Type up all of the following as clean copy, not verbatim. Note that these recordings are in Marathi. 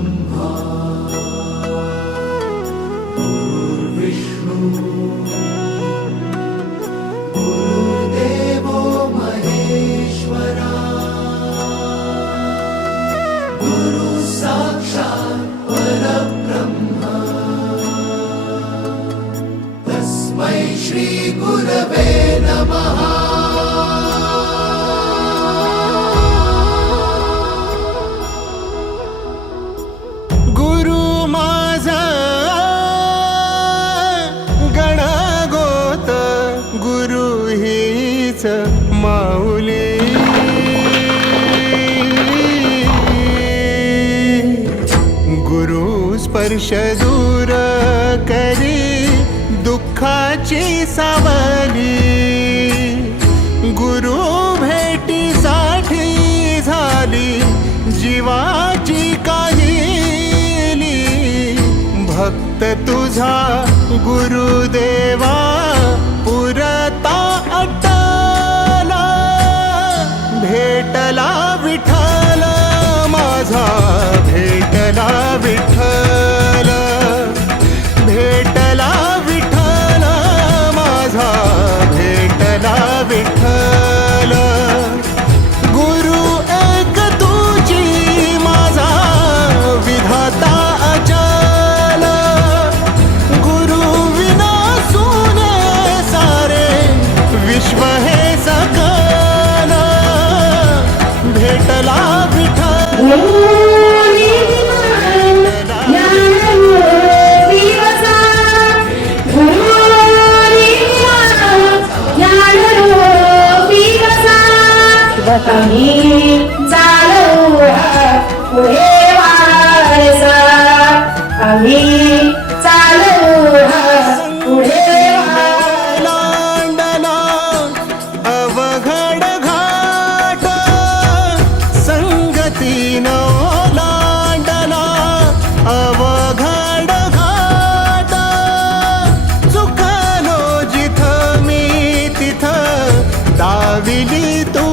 ब्रह्मा गुरुर्विष्णु गुरुर्देवो महेश्वरा गुरु साक्षात् परब्रह्म तस्मै श्री गुरवे नमः। माऊली गुरु स्पर्श दूर करी दुःखाची सावली गुरु भेटीसाठी झाली जीवाची काहिली भक्त तुझा गुरुदेवा पुरता भेटला विठ्ठल माझा भेटला विठ्ठल भेटला विठ्ठल माझा भेटला विठ्ठल गुरु एक तुझी माझा विधाता अचल गुरु विना सुने सारे विश्व हे सकल भेटला विठ्ठल आम्ही चालू पुढे वारसा आम्ही चालू पुढे लांडला अवघड घाट संगतीनो लांडला अवघड घाट चुकलो जिथ मी तिथ दाविली तू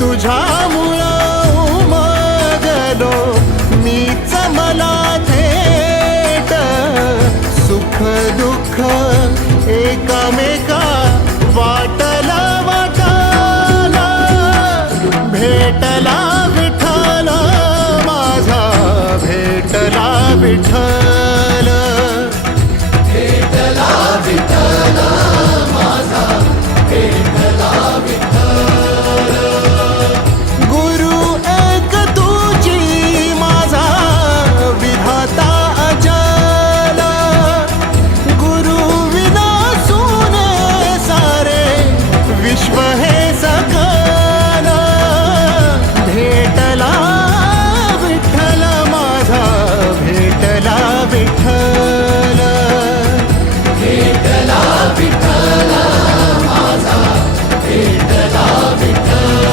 तुझ्यामुळं उमगलो मीच मला थेट सुख दुःख एकामेका वाटला वाटाला भेटला विठ्ठल माझा भेटला विठ्ठल भेटला विठ्ठल माझा भेटला विठ्ठल विश्व हे सकल भेटला विठ्ठल माझा भेटला विठ्ठल भेटला विठ्ठल माझा भेटला विठ्ठल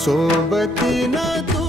सोबतीनं